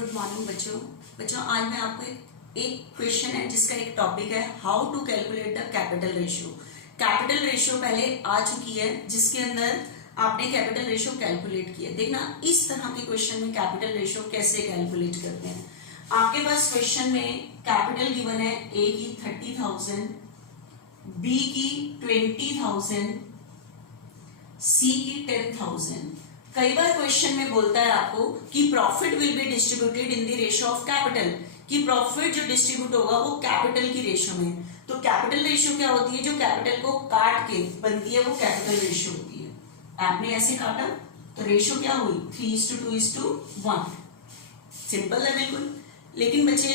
Good morning बच्चों आज मैं आपको एक क्वेश्चन है जिसका एक टॉपिक है how to calculate the capital ratio. Capital ratio पहले आ चुकी है जिसके अंदर आपने कैपिटल रेशियो कैलकुलेट किया। देखना इस तरह के क्वेश्चन में कैपिटल रेशियो कैसे कैलकुलेट करते हैं। आपके पास क्वेश्चन में कैपिटल गिवन है ए की 30,000, बी की 20,000, सी की 10,000। कई बार क्वेश्चन में बोलता है आपको कि profit will be distributed in the ratio of capital, कि प्रॉफिट जो डिस्ट्रीब्यूट होगा वो कैपिटल की रेशियो में। तो कैपिटल रेशियो क्या होती है? जो कैपिटल को काट के बनती है वो कैपिटल रेशियो होती है। आपने ऐसे काटा तो रेशियो क्या हुई? 3:2:1। सिंपल है बिल्कुल। लेकिन बच्चे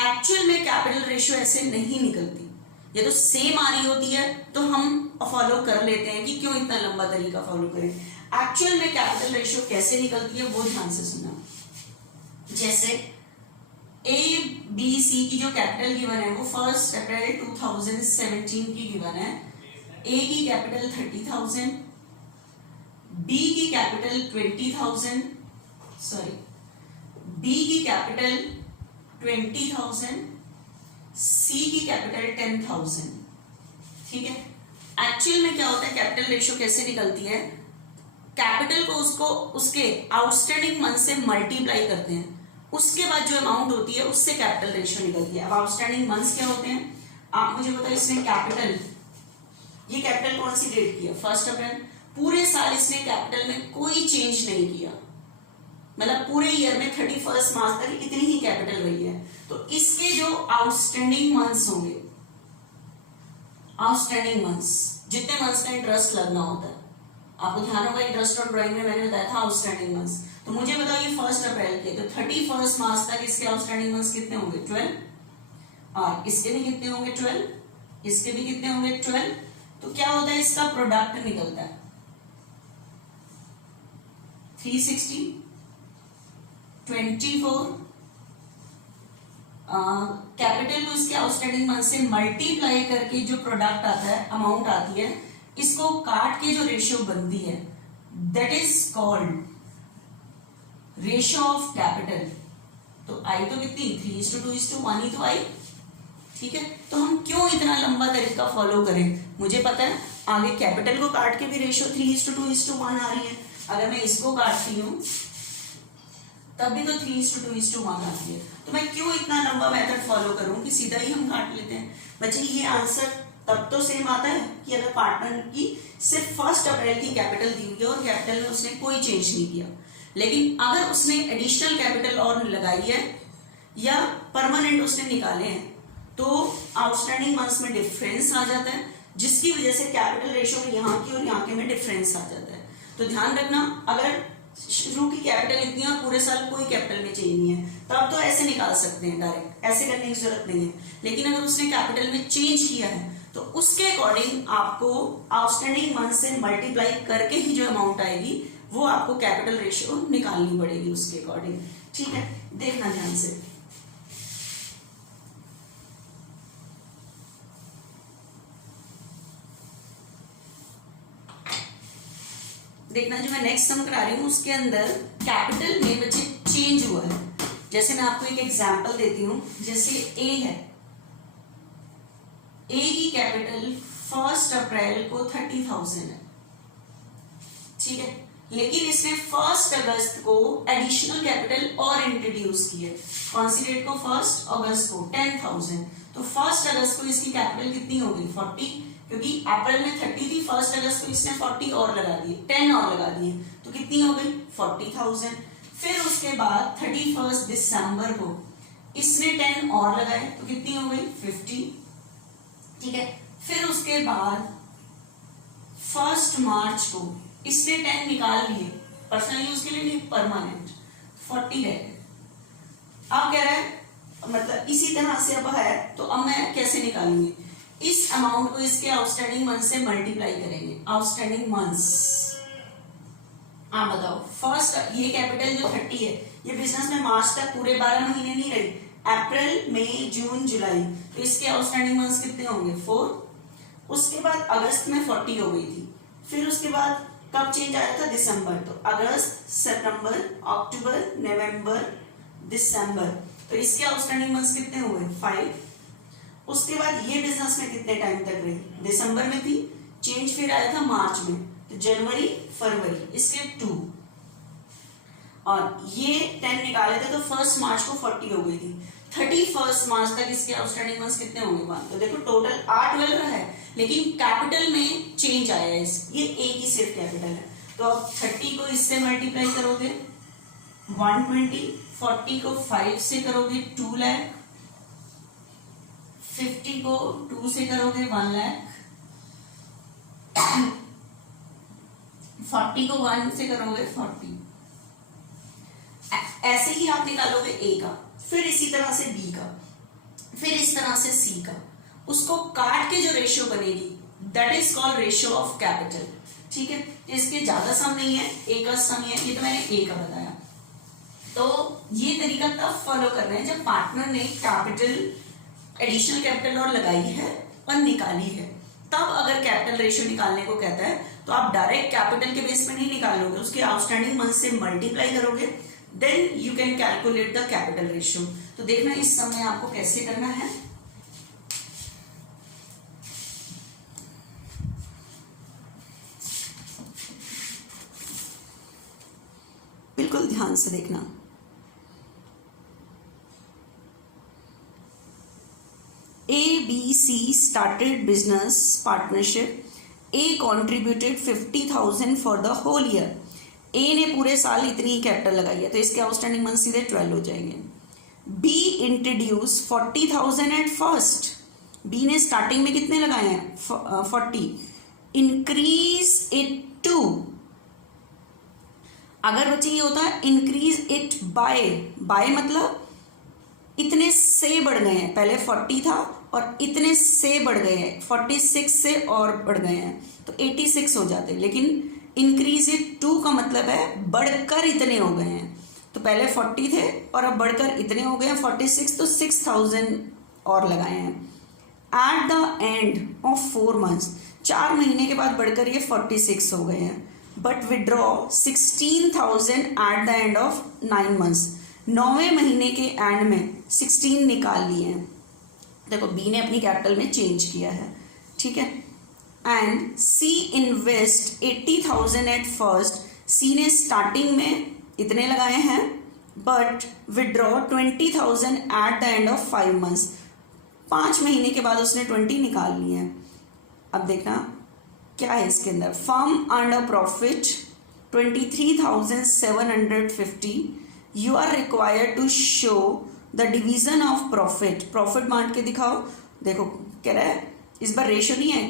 एक्चुअल में कैपिटल रेशियो ऐसे नहीं निकलती। ये तो सेम आ रही होती है तो हम फॉलो कर लेते हैं कि क्यों इतना लंबा तरीका फॉलो करें। एक्चुअल में कैपिटल रेशियो कैसे निकलती है वो ध्यान से सुनना। जैसे ए बी सी की जो कैपिटल गिवन है वो 1 अप्रैल 2017 की गिवन है। ए की कैपिटल 30,000, बी की कैपिटल 20,000, बी की कैपिटल 20,000, सी की कैपिटल 10,000। ठीक है। एक्चुअल में क्या होता है, कैपिटल रेशियो कैसे निकलती है? कैपिटल को उसको उसके आउटस्टैंडिंग मंथ से मल्टीप्लाई करते हैं, उसके बाद जो अमाउंट होती है उससे कैपिटल रेशियो निकलती है। अब आउटस्टैंडिंग मंथ्स क्या होते हैं आप मुझे बताओ। इसने कैपिटल, ये कैपिटल कौन सी डेट की है? 1 अप्रैल। पूरे साल इसने कैपिटल में कोई चेंज नहीं किया, मतलब पूरे ईयर में 31 मार्च तक इतनी ही कैपिटल रही है। तो इसके जो आउटस्टैंडिंग मंथ्स होंगे, आउटस्टैंडिंग मंथ्स, जितने मंथ्स का इंटरेस्ट लगना होता है, आपको ध्यान होगा इंटरेस्ट और ड्राइंग में मैंने बताया था आउटस्टैंडिंग मंथ्स। तो मुझे बताओ ये 1 अप्रैल के, तो 31 मार्च तक इसके आउटस्टैंडिंग मंथ्स कितने होंगे? 12। और इसके भी कितने होंगे? 12। इसके भी कितने होंगे? 12। तो क्या होता है, इसका प्रोडक्ट निकलता है 360, 24। कैपिटल को इसके आउटस्टैंडिंग मंथ से मल्टीप्लाई करके जो प्रोडक्ट आता है, अमाउंट आती है, इसको काट के जो रेशियो बनती है that is called ratio of capital. तो आई तो कितनी? 3:2:1 ही तो आई। ठीक है। तो हम क्यों इतना लंबा तरीका फॉलो करें? मुझे पता है आगे कैपिटल को काट के भी रेशियो 3:2:1 आ रही है। अगर मैं इसको काटती हूं तब भी तो 3:2:1 आती है। तो मैं क्यों इतना लंबा मेथड फॉलो करूं कि सीधा ही हम काट लेते हैं। बच्चे ये आंसर तब तो सेम आता है कि अगर पार्टनर की सिर्फ 1 अप्रैल की कैपिटल दी हुई है और कैपिटल में उसने कोई चेंज नहीं किया। लेकिन अगर उसने एडिशनल कैपिटल और लगाई है या परमानेंट उसने निकाले हैं तो आउटस्टैंडिंग मंथ्स में डिफरेंस आ जाता है, जिसकी वजह से कैपिटल रेशियो में यहाँ की और यहाँ के में डिफरेंस आ जाता है। तो ध्यान रखना, अगर शुरू की कैपिटल इतनी और पूरे साल कोई कैपिटल में चेंज नहीं है तब तो ऐसे निकाल सकते हैं डायरेक्ट, ऐसे करने की जरूरत नहीं है। लेकिन अगर उसने कैपिटल में चेंज किया है तो उसके अकॉर्डिंग आपको आउटस्टैंडिंग मंथ से मल्टीप्लाई करके ही जो अमाउंट आएगी वो आपको कैपिटल रेशियो निकालनी पड़ेगी उसके अकॉर्डिंग। ठीक है, देखना ध्यान से। देखना जो मैं नेक्स्ट सम करा रही हूं उसके अंदर कैपिटल में बच्चे चेंज हुआ है। जैसे मैं आपको एक एग्जांपल देती हूं। जैसे ए है, ए की कैपिटल 1 अप्रैल को 30,000 है। ठीक है। लेकिन इसने 1 अगस्त को एडिशनल कैपिटल और इंट्रोड्यूस की है। कौन सी डेट को? 1 अगस्त को 10,000। तो 1 अगस्त को इसकी कैपिटल कितनी हो गई? 40, क्योंकि अप्रैल में 30 थी, 1 अगस्त को इसने 40 और लगा दिए, 10 और लगा दिए, तो कितनी हो गई? 40,000। फिर उसके बाद 31 दिसंबर को इसने 10 और लगाए तो कितनी हो गई? 50। ठीक है। फिर उसके बाद 1 मार्च को इसने 10 निकाल लिए, पर्सनल यूज के लिए नहीं, परमानेंट, 40 रह गए। अब कह रहा है मतलब इसी तरह से अब है, तो अब मैं कैसे निकालूंगी? इस अमाउंट को इसके आउटस्टैंडिंग मंथ से मल्टीप्लाई करेंगे। आउटस्टैंडिंग मंथ्स आप बताओ। फर्स्ट ये कैपिटल जो 30 है ये बिजनेस में मार्च तक पूरे 12 महीने नहीं रही, अप्रैल मई जून जुलाई, तो इसके आउटस्टैंडिंग मंथ्स कितने होंगे? 4। उसके बाद अगस्त में 40 हो गई थी। फिर उसके बाद कब चेंज आया था? दिसंबर। तो अगस्त, सितंबर, अक्टूबर, नवंबर, दिसंबर, तो इसके आउटस्टैंडिंग मंथ्स कितने हुए 5। उसके बाद ये बिजनेस में कितने टाइम तक रही, दिसंबर में थी, चेंज फिर आया था मार्च में, तो जनवरी फरवरी, इसके 2, और ये 10 निकाले थे तो 1 मार्च को 40 हो गई थी, 31 मार्च तक इसके आउटस्टैंडिंग मंथ्स कितने होंगे 1। तो देखो टोटल 8 12 रहा है, लेकिन कैपिटल में चेंज आया है, ये एक ही सिर्फ कैपिटल है। तो अब 30 को इससे मल्टीप्लाई करोगे 120, 40 को 5 से करोगे 2 लाख, 50 को 2 से करोगे 1 लाख, 40 को 1 से करोगे 40। ऐसे ही आप निकालोगे ए का, फिर इसी तरह से बी का, फिर इस तरह से सी का, उसको काट के जो रेशियो बनेगी that is called ratio of capital. ठीक है, इसके ज्यादा सम नहीं है, ए का सम है, ये तो मैंने ए का बताया। तो ये तरीका तब फॉलो कर रहे हैं जब पार्टनर ने कैपिटल, एडिशनल कैपिटल और लगाई है और निकाली है, तब अगर कैपिटल रेशियो निकालने को कहता है तो आप डायरेक्ट कैपिटल के बेस में नहीं निकालोगे, उसके आउटस्टैंडिंग मंथ से मल्टीप्लाई करोगे, then you can calculate the capital ratio. तो देखना इस समय आपको कैसे करना है। बिल्कुल ध्यान से देखना। ABC started business partnership. A contributed 50,000 for the whole year. A ने पूरे साल इतनी ही कैपिटल लगाई है, तो इसके आउटस्टैंडिंग मंथ सीधे 12 हो जाएंगे। B introduce 40,000 at first. B ने स्टार्टिंग में कितने लगाए हैं 40, इंक्रीज इट टू, अगर बच्चे ये होता है इंक्रीज इट बाय मतलब इतने से बढ़ गए हैं, पहले 40 था और इतने से बढ़ गए हैं, 46 से और बढ़ गए हैं तो 86 हो जाते, लेकिन इंक्रीज इट टू का मतलब है बढ़कर इतने हो गए हैं, तो पहले 40 थे और अब बढ़कर इतने हो गए हैं 46, तो 6,000 और लगाए हैं। Eight the end of 4 months, 4 महीने के बाद बढ़कर ये 46 हो गए हैं, but withdraw 16,000 at the end of 9 months, 9वें महीने के एंड में 16 निकाल लिए हैं। देखो बी ने अपनी कैपिटल में चेंज किया है, ठीक है। And C invest 80,000 at first, C ने स्टार्टिंग में इतने लगाए हैं but withdraw 20,000 at the end of 5 months, 5 महीने के बाद उसने 20 निकाल लिए हैं। अब देखना क्या है इसके अंदर, firm earn a profit 23,750, you are required to show the division of profit, profit बांट के दिखाओ। देखो कह रहा है इस बार रेशियो नहीं है,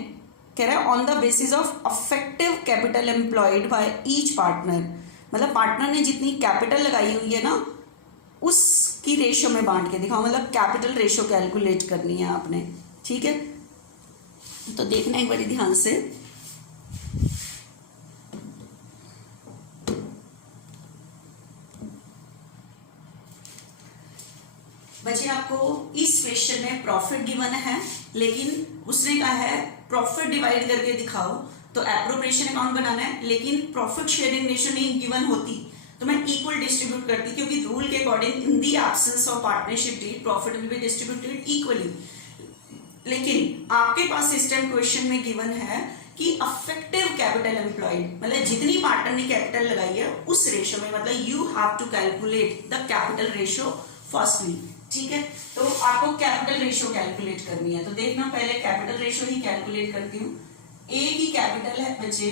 कह रहा है on the basis of affective capital employed by each partner, मतलब पार्टनर ने जितनी कैपिटल लगाई हुई है ना उसकी रेशियो में बांट के दिखाओ, मतलब कैपिटल रेशियो कैलकुलेट करनी है आपने, ठीक है। तो देखना एक बारी ध्यान से, बच्चे आपको इस क्वेश्चन में प्रॉफिट गिवन है, लेकिन उसने कहा है प्रॉफिट डिवाइड करके दिखाओ, तो एप्रोप्रिएशन अकाउंट बनाना है, लेकिन प्रॉफिट शेयरिंग रेशियो नहीं गिवन होती तो मैं इक्वल डिस्ट्रीब्यूट करती, क्योंकि रूल के according in the absence of partnership deed profit will be distributed equally. लेकिन आपके पास सिस्टम क्वेश्चन में गिवन है कि अफेक्टिव कैपिटल एम्प्लॉयड, मतलब जितनी पार्टनर ने कैपिटल लगाई है उस रेशियो में, मतलब you have to calculate the capital ratio firstly, ठीक है। तो आपको कैपिटल रेशियो कैलकुलेट करनी है, तो देखना पहले कैपिटल रेशियो ही कैलकुलेट करती हूँ। ए की कैपिटल है बच्चे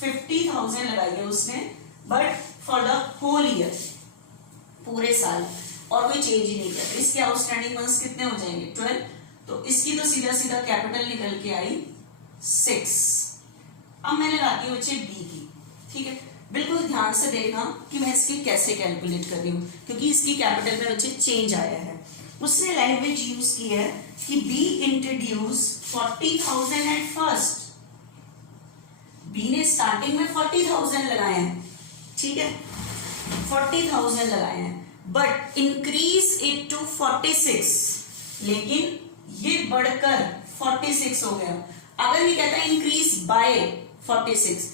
50,000 लगाई है उसने, but for the whole year, पूरे साल, और कोई चेंज ही नहीं किया, तो इसके आउटस्टैंडिंग मंथ्स कितने हो जाएंगे 12, तो इसकी तो सीधा सीधा कैपिटल निकल के आई 6। अब मैं लगाती हूँ बच्चे बी की, ठीक है। बिल्कुल ध्यान से देखना कि मैं इसकी कैसे कैलकुलेट कर रही हूँ, क्योंकि इसकी कैपिटल में बच्चे चेंज आया है। उसने लैंग्वेज यूज की है कि B introduce 40,000 at first, B ने स्टार्टिंग में 40,000 लगाए हैं, ठीक है, 40,000 लगाए हैं, बट इंक्रीज इट टू 46, लेकिन ये बढ़कर 46 हो गया। अगर ये कहता है इंक्रीज बाय 46,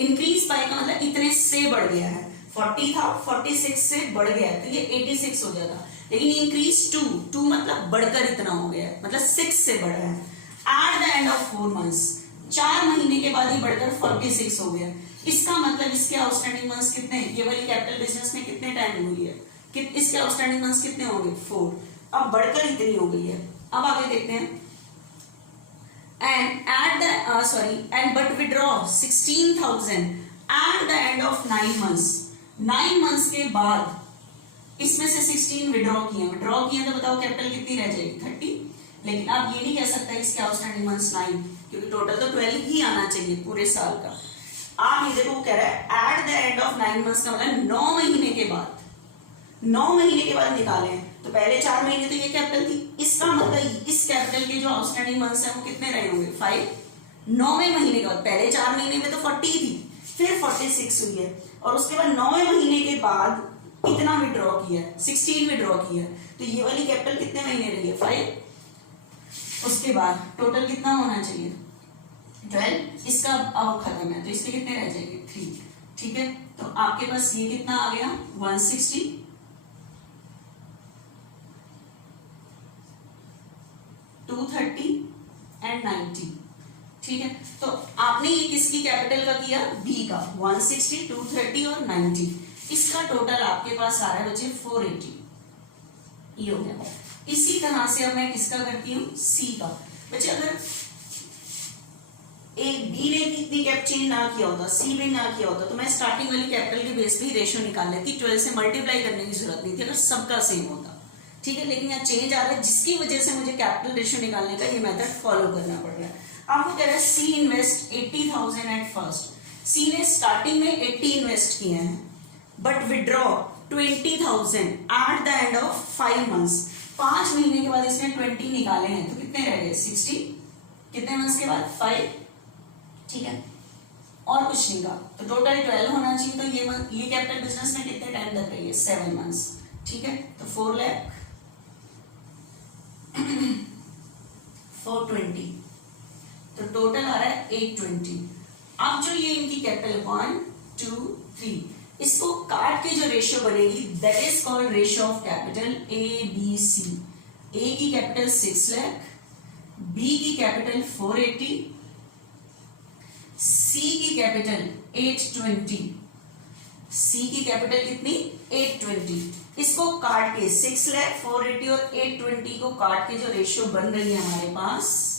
इंक्रीज बाय का मतलब इतने से बढ़ गया है, 40 था, 46 से बढ़ गया तो ये 86 हो जाता, लेकिन इंक्रीज 2 मतलब बढ़कर इतना हो गया, मतलब 6 से बढ़ा है। Eight the end of 4 months, 4 महीने के बाद ही बढ़कर 46 हो गया। इसका मतलब इसके आउटस्टैंडिंग मंथ्स कितने, ये वाली कैपिटल बिजनेस में कितने टाइम हुई है, कि इसके आउटस्टैंडिंग मंथ्स कितने हो गए 4, अब बढ़कर इतनी हो गई है। अब आगे देखते हैं, and but withdraw 16,000 at the end of 9 months, 9 months के बाद इसमें से 16 विड्रॉ किए तो बताओ कैपिटल कितनी रह जाएगी 30। लेकिन आप ये नहीं कह सकता इसके आउटस्टैंडिंग मंथ्स 9, क्योंकि टोटल तो 12 ही आना चाहिए पूरे साल का। आप इधर वो कह रहा है eight the end of 9 months का मतलब 9 महीने के बाद, 9 महीने के बाद निकाले तो पहले 4 महीने तो ये कैपिटल थी, इसका मतलब इस कैपिटल के जो आउटस्टैंडिंग मंथ्स है वो कितने रहे होंगे 5। 9वें महीने के बाद, पहले 4 महीने में तो 40 थी, फिर 46 हुई है, और उसके बाद 9वें महीने के बाद इतना विड्रॉ किया है, 16 विड्रॉ किया है, तो ये वाली कैपिटल कितने महीने रही है 5। उसके बाद टोटल कितना होना चाहिए 12, इसका अब खत्म है तो इसके कितने रह जाएंगे 3। ठीक है, तो आपके पास ये कितना आ गया 160, 230 एंड 90। ठीक है, तो आपने ये किसकी कैपिटल का किया, बी का, 160, 230 और 90, इसका टोटल आपके पास आ रहा है बच्चे 480, ये हो गया। इसी तरह से अब मैं किसका करती हूँ, सी का। बच्चे अगर एक बी ने इतनी कैप चेंज ना किया होता, सी ने ना किया होता, तो मैं स्टार्टिंग वाली कैपिटल के बेस पे ही रेशियो निकाल लेती, 12 से मल्टीप्लाई करने की जरूरत नहीं थी अगर सबका सेम होता। ठीक है, लेकिन यहाँ चेंज आ रहा है जिसकी वजह से मुझे कैपिटल रेशियो निकालने का ये मेथड फॉलो करना पड़ रहा है। आपको कह रहा है सी इन्वेस्ट 80,000 एट फर्स्ट, सी ने स्टार्टिंग में 80 इन्वेस्ट किए हैं, but withdraw 20,000 at the end of 5 months, 5 महीने के बाद इसने 20 निकाले हैं, तो कितने रह गए 60, कितने मंथ्स के बाद 5। ठीक है, और कुछ नहीं का, तो टोटल 12 होना चाहिए, तो ये कैपिटल बिजनेस में कितने टाइम तक रही है 7 मंथ्स। ठीक है, तो 4 लाख 420, तो टोटल आ रहा है 820। अब जो ये इनकी कैपिटल 1 2 3, इसको काट के जो रेशियो बनेगी that is called ratio of capital A B C. A की कैपिटल 6 लाख, बी की कैपिटल 480, सी की कैपिटल 820, सी की कैपिटल कितनी 820। इसको काट के 6 लाख 480 और 820 को काट के जो रेशियो बन रही है हमारे पास,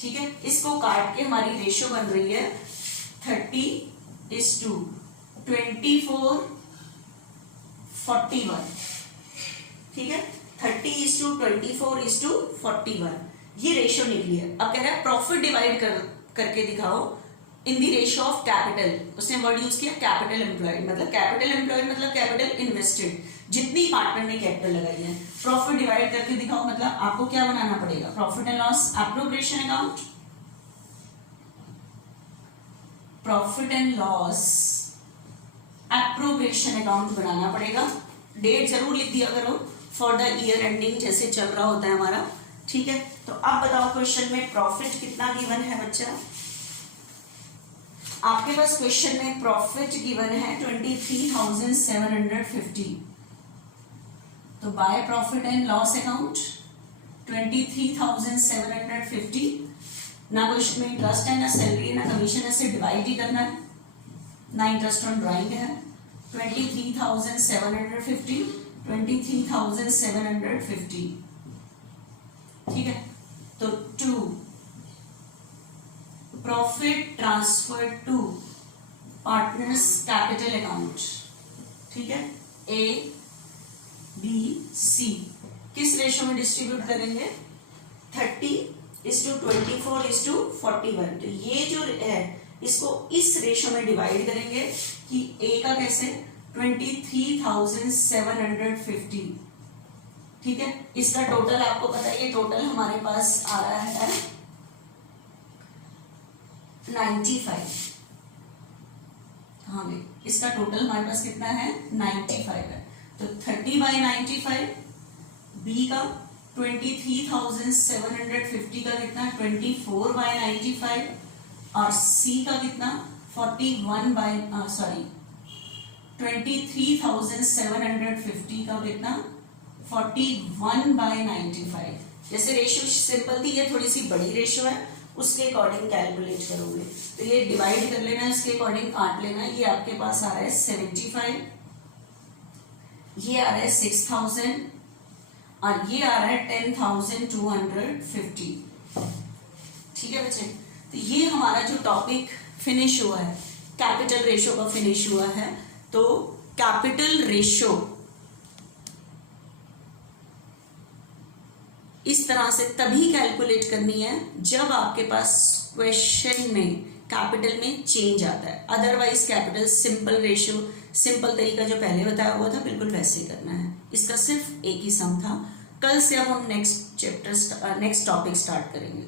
ठीक है, इसको काट के हमारी रेशियो बन रही है 30:24:41। ठीक है, 30:24:41 ये रेशियो निकली है। अब कह रहा है प्रॉफिट डिवाइड करके दिखाओ इन दी रेशियो ऑफ कैपिटल, उसने वर्ड यूज किया कैपिटल एम्प्लॉयड, मतलब कैपिटल एम्प्लॉयड मतलब कैपिटल इन्वेस्टेड, जितनी पार्टनर ने कैपिटल लगाई है। प्रॉफिट डिवाइड करके दिखाओ, मतलब आपको क्या बनाना पड़ेगा, profit and loss appropriation account, profit and loss appropriation account बनाना पड़ेगा। डेट जरूर लिख दिया करो फॉर द ईयर एंडिंग, जैसे चल रहा होता है हमारा। ठीक है, तो अब बताओ क्वेश्चन में प्रॉफिट कितना गिवन है बच्चा, आपके पास क्वेश्चन में प्रॉफिट गिवन है 23,750, तो by profit and loss account 23,750, ना क्वेश्चन में इंटरेस्ट है ना सैलरी ना कमीशन, ऐसे डिवाइड ही करना है, ना इंटरेस्ट ऑन ड्राइंग है। 23,750 23,750, ठीक है, तो 2 profit transfer to partners capital account. ठीक है, ए बी सी किस रेशो में डिस्ट्रीब्यूट करेंगे 30:24:41, तो ये जो है इसको इस रेशो में डिवाइड करेंगे कि ए का कैसे 23,750। ठीक है, इसका टोटल आपको पता है, ये टोटल हमारे पास आ रहा है 95। हाँ भाई, इसका टोटल हमारे पास कितना है 95 है, तो 30/95, बी का 23,750 का कितना 24/95 और सी का कितना 41 बाय 23,750 का कितना 41/95। जैसे रेशियो सिंपल थी, ये थोड़ी सी बड़ी रेशियो है, उसके अकॉर्डिंग कैलकुलेट करोगे तो ये डिवाइड कर लेना है, उसके अकॉर्डिंग काट लेना है। ये आपके पास आ रहा है 75, ये आ रहा है 6000 और ये आ रहा है 10,250। ठीक है बच्चे, तो ये हमारा जो टॉपिक फिनिश हुआ है, कैपिटल रेशियो का फिनिश हुआ है। तो कैपिटल रेशियो इस तरह से तभी कैलकुलेट करनी है जब आपके पास क्वेश्चन में कैपिटल में चेंज आता है, otherwise capital simple ratio simple तरीका जो पहले बताया हुआ था बिल्कुल वैसे ही करना है। इसका सिर्फ एक ही सम था। कल से अब हम नेक्स्ट टॉपिक स्टार्ट करेंगे।